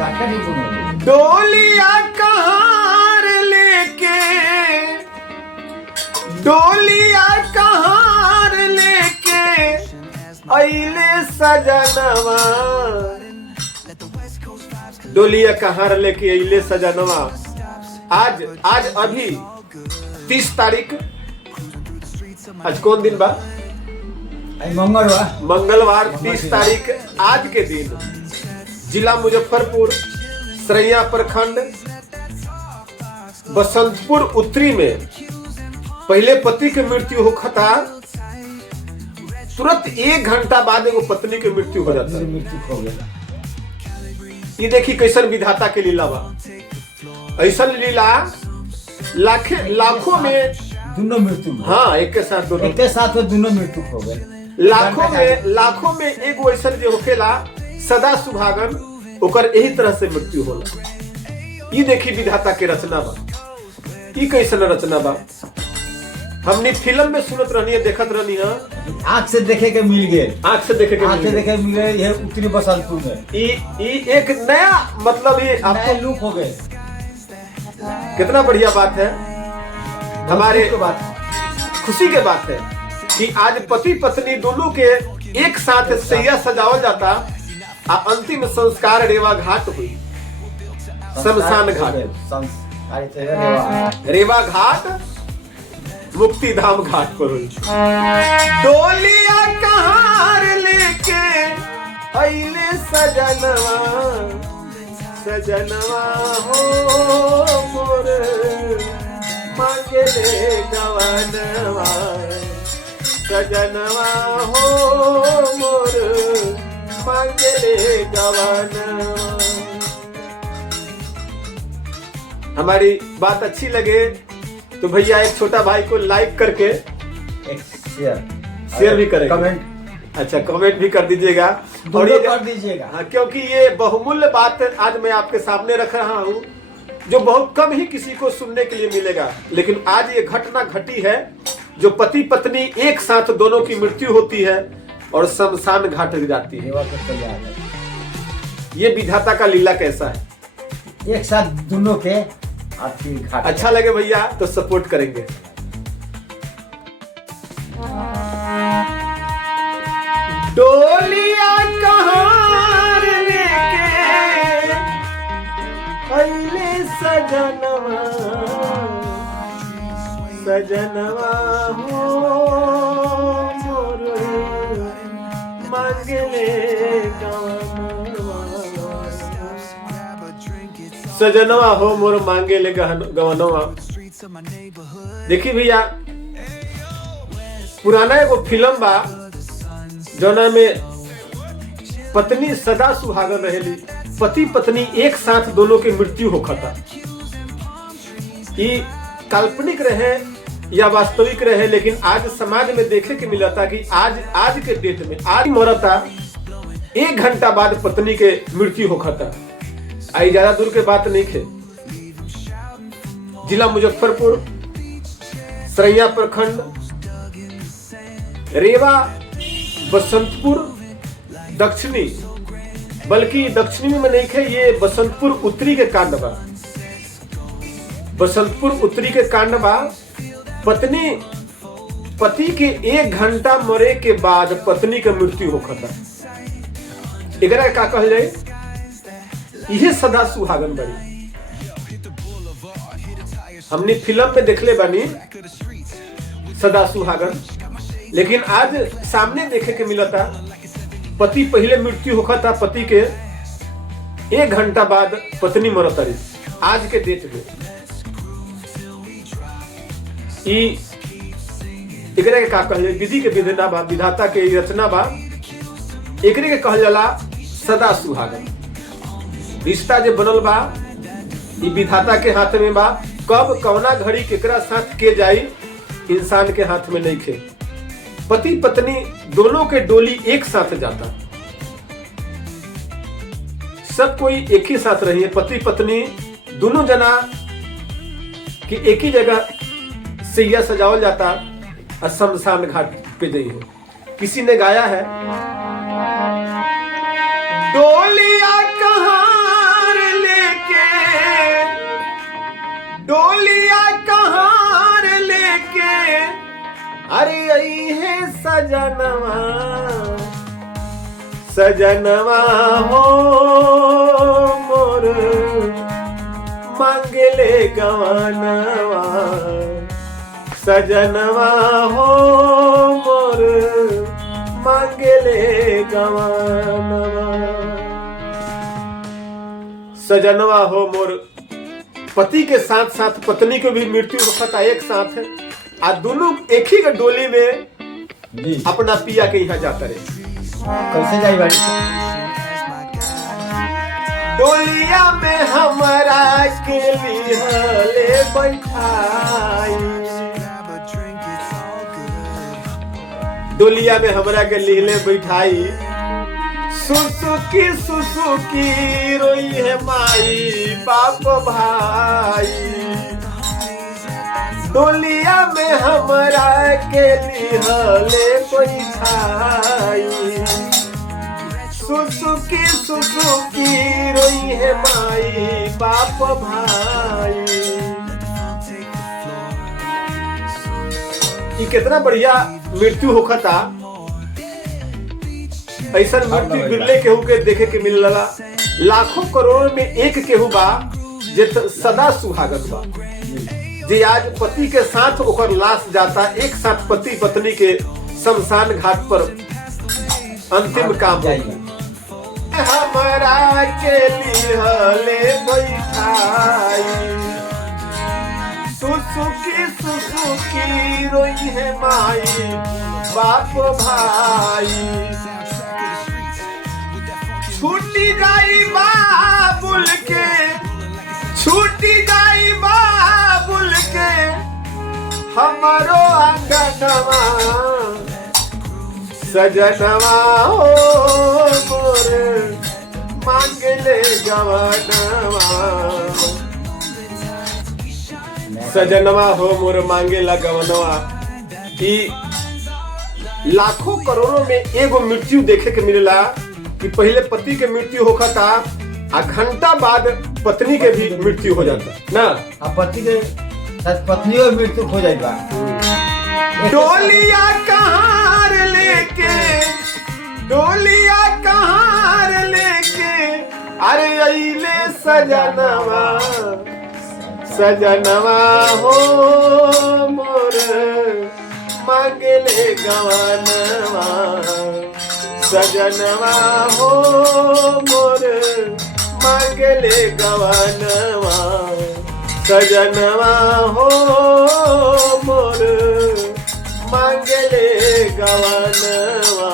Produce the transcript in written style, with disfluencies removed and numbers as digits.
डोलिया कहार लेके, डोलिया कहार लेके अइले सजनवा, डोलिया कहार लेके अइले सजनवा। आज अभी 30 तारीख, आज कौन दिन बा? मंगलवार 30 तारीख। आज के दिन जिला मुजफ्फरपुर, सरैया प्रखंड, बसंतपुर उत्तरी में पहले पति की मृत्यु होता, तुरंत 1 घंटा बाद एगो पत्नी की मृत्यु हो जाता है। ये देखी कैसन विधाता के लीला बा। ऐसा लीला लाखों में दोनों मृत्यु, हाँ एक के साथ दोनों मृत्यु हो गए। लाखों में एगो ऐसा जो होखेला सदा सुहागन, ओकर यही तरह से मृत्यु होला। ये देखी विधाता के रचना बा। ये कैसन रचना बा? हमने फिल्म में सुनत रहनी है, देखत रहनी है, आँख से देखे के मिल गए, आँख से देखे के मिल गए। ये उत्तरी बसंतपुर में ये एक नया मतलब ये आपको लुक हो गए। कितना बढ़िया बात है, हमारे खुशी के बात है कि आज पति पत्नी दोनों के एक साथ सैया सजावल जाता। अंतिम संस्कार रेवा घाट हुई, शमशान घाट, रेवा घाट, मुक्ति धाम घाट पर हुई। डोलिया कहार लेके अइले सजनवा, सजनवा हो मोर मांगले गवनवा, सजनवा हो मोर मांगले गवनवा। हमारी बात अच्छी लगे तो भैया एक छोटा भाई को लाइक करके एक शेयर भी करें, कमेंट, अच्छा कमेंट भी कर दीजिएगा और ये कर दीजिएगा। हाँ, क्योंकि ये बहुमूल्य बात आज मैं आपके सामने रख रहा हूँ, जो बहुत कम ही किसी को सुनने के लिए मिलेगा। लेकिन आज ये घटना घटी है, जो पति पत्नी एक साथ दोनों की मृत्यु होती है और शमशान घाट जाती है। ये विधाता का लीला कैसा है, एक साथ दोनों के घाट। अच्छा लगे भैया तो सपोर्ट करेंगे। डोलिया कहार लेके अइले सजनवा, सजनवा हो मोर मांगले गवनवा, सजनवा हो मोर मांगले गवनवा। देखिए भैया, पुराना एगो फिल्म बा जौना में पत्नी सदा सुहागन रहेली, पति पत्नी एक साथ दोनों की मृत्यु होखता। ये काल्पनिक रहे या वास्तविक रहे, लेकिन आज समाज में देखे के मिला था कि आज के डेट में आज मरता 1 घंटा बाद पत्नी के मृत्यु होखता। आई ज्यादा दूर के बात नहीं है, जिला मुजफ्फरपुर, सरैया प्रखंड, रेवा बसंतपुर दक्षिणी, बल्कि दक्षिणी में नहीं है, ये बसंतपुर उत्तरी के कांड बा। बसंतपुर उत्तरी के कांड बा। पत्नी पति के 1 घंटा मरे के बाद पत्नी के मृत्यु होखता। एकरा का कहल जाए, यह सदा सुहागन बड़ी। हमने फिल्म में देखले बानी सदा सुहागन, लेकिन आज सामने देखे के मिला था, पति पहले मृत्यु होखता, पति के 1 घंटा बाद पत्नी मरता रही। आज के डेट में एकरे के का कहल जाए, विधि के विधाना बा, विधाता के रचना बा। एकरे के कहल जाला सदा सुहागन। रिश्ता जो बनल बा, ये विधाता के हाथ में बा। कब कवना घड़ी केकरा साथ के जाई, इंसान के हाथ में नहीं खे। पति पत्नी दोनों के डोली एक साथ जाता, सब कोई एक ही साथ रही है। पति पत्नी दोनों जना कि एक ही जगह सैया सजावल जाता और शमशान घाट पे गई हो। किसी ने गाया है, डोलिया कहार सजनवा सजनवा हो मोर मांगले गवनवा सजनवा हो मोर मांगले गवनवा सजनवा हो मोर पति के साथ साथ पत्नी के भी मृत्यु होता एक साथ है आ दोनों एक ही डोली में जी अपना पिया के यहाँ जाता रहे। कैसे जाई बाड़ी डोलिया में हमारा के लिए बैठाई डोलिया में हमरा के लिए बैठाई सुसुकी रोई है माई बाप भाई डोलिया में हमरा के लिए बैठाई सुसुकी रोई है माई बाप भाई। ये कितना बढ़िया मृत्यु होखता ऐसा मृत्यु बिरले केहू के देखे के मिलला लाखों करोड़ में एक केहू बा जे सदा सुहागत बा जे आज पति के साथ ओकर लाश जाता एक साथ पति पत्नी के शमशान घाट पर अंतिम काम जाइए हमरा के लिए बैठाई सुसुकी रोई है माई बाप भाई छूटी जाई बाबुल के छूटी जाई बाबुल के हमारो अंगनवा सजनवा हो मोर मांगले गवनवा सजनवा हो मोर मांगेला गवनवा। कि लाखों करोड़ों में एगो मृत्यु देखे के मिलेला कि पहले पति के मृत्यु होखता आ घंटा बाद पत्नी के भी मृत्यु हो जाता ना अब पति के साथ पत्नियों मृत्यु हो जाई बा डोलिया कहार लेके अरे अइले सजनवा सजनवा हो मोर मांगले गवनवा सजनवा हो मोर मांगले गवनवा सजनवा हो मोर मांगले गवनवा।